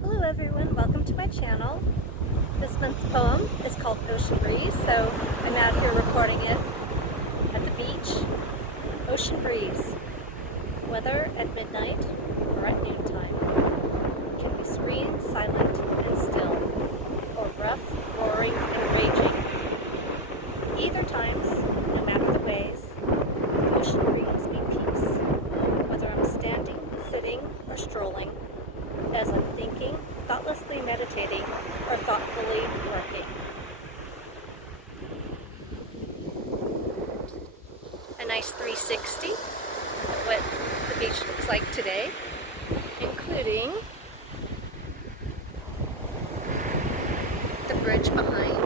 Hello everyone, welcome to my channel. This month's poem is called Ocean Breeze, so I'm out here recording it at the beach. Ocean breeze, whether at midnight or at noontime, can be serene, silent, and still, or rough, roaring, and raging. Either times, no matter the ways, the ocean brings me peace, whether I'm standing, sitting, or strolling, as I'm thinking, thoughtlessly meditating, or thoughtfully working. A nice 360 of what the beach looks like today, including the bridge behind,